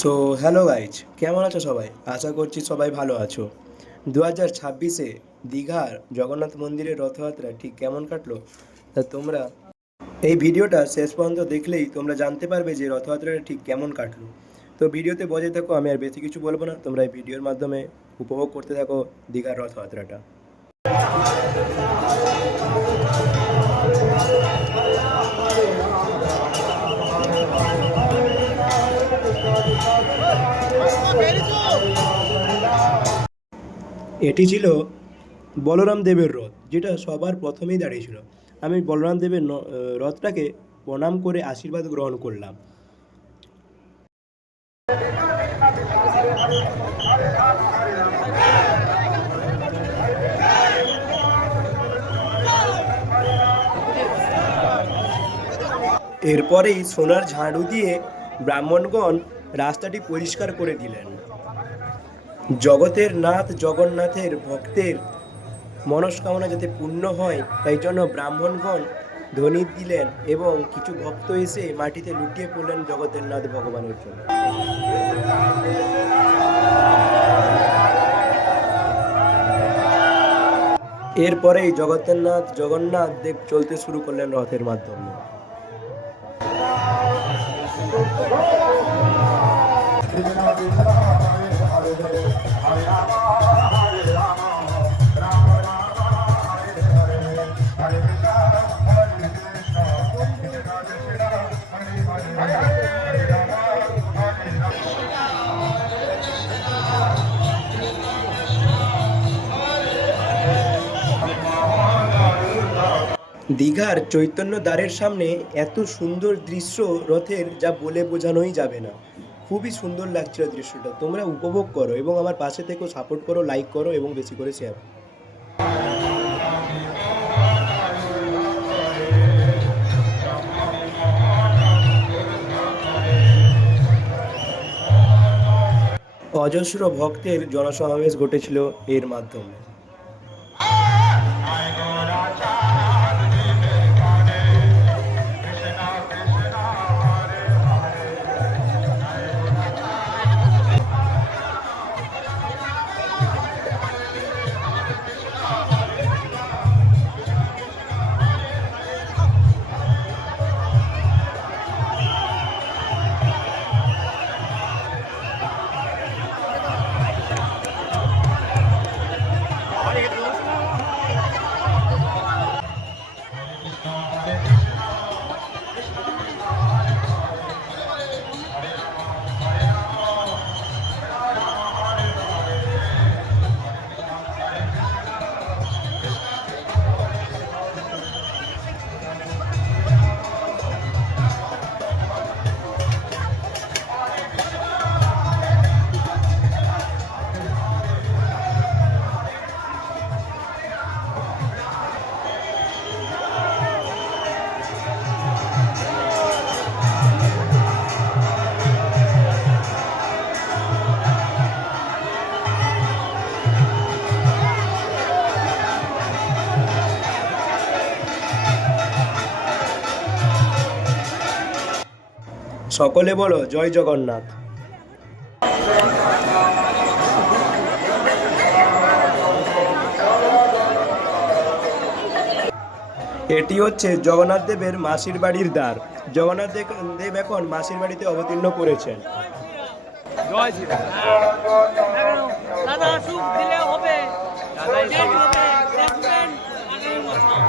So hello guys, কেমন আছো সবাই? আশা করছি সবাই ভালো আছো। 2026-এ দীঘার জগন্নাথ মন্দিরের রথযাত্রা ঠিক কেমন কাটলো তা তোমরা এই ভিডিওটা শেষ পর্যন্ত দেখলেই তোমরা জানতে পারবে যে রথযাত্রাটা ঠিক কেমন কাটলো। তো ভিডিওতে বজায় থাকো, আমি আর বেশি কিছু বলবো না, তোমরা এই ভিডিওর মাধ্যমে উপভোগ করতে থাকো দীঘার রথযাত্রাটা। এটি ছিল বলরাম দেবের রথ, যেটা সবার প্রথমেই দাঁড়িয়েছিল। আমি বলরাম দেবের রথটাকে প্রণাম করে আশীর্বাদ গ্রহণ করলাম। এরপরেই সোনার ঝাড়ু দিয়ে ব্রাহ্মণগণ রাস্তাটি পরিষ্কার করে দিলেন। জগতের নাথ জগন্নাথের ভক্তের মনস্কামনা যাতে পূর্ণ হয়, তাই জন্য ব্রাহ্মণগণ ধ্বনি দিলেন এবং কিছু ভক্ত এসে মাটিতে লুটিয়ে পড়লেন জগতের নাথ ভগবানের জন্য। এরপরেই জগতের নাথ জগন্নাথ দেব চলতে শুরু করলেন রথের মাধ্যমে। দীঘার চৈতন্য দ্বারের সামনে এত সুন্দর দৃশ্য রথের, যা বলে বোঝানোই যাবে না। খুবই সুন্দর লাগছিল দৃশ্যটা, তোমরা উপভোগ করো এবং আমার পাশে থেকেও সাপোর্ট করো, লাইক করো এবং বেশি করে শেয়ার। অজস্র ভক্তের জনসমাবেশ ঘটেছিল এর মাধ্যমে। সকলে বলো জয় জগন্নাথ। এটি হচ্ছে জগন্নাথ দেবের মাসির বাড়ির দ্বার। জগন্নাথ দেব এখন মাসির বাড়িতে অবতীর্ণ করেছেন। দাদা সুখ দিলে হবে, দেখবেন আগামী বছর।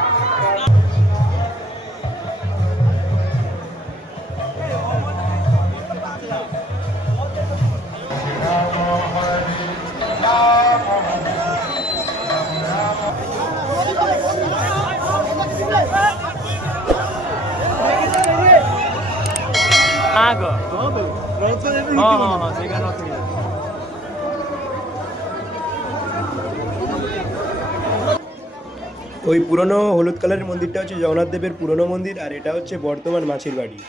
ওই পুরনো হলুদ কালারের মন্দিরটা হচ্ছে জগন্নাথ দেবের পুরনো মন্দির, আর এটা হচ্ছে বর্তমান মাসির বাড়ি।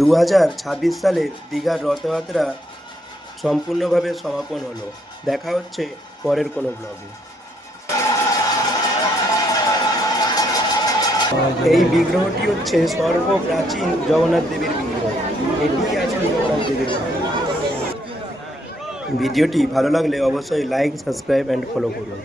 2026 সালে দীঘার রথযাত্রা সম্পূর্ণভাবে সমাপন হলো। দেখা হচ্ছে পরের কোনো ব্লগে। এই বিগ্রহটি হচ্ছে সর্বপ্রাচীন জগন্নাথ দেবের বিগ্রহ। এটি আছে জগন্নাথ দেবের মূর্তি। ভিডিওটি ভালো লাগলে অবশ্যই লাইক, সাবস্ক্রাইব অ্যান্ড ফলো করুন।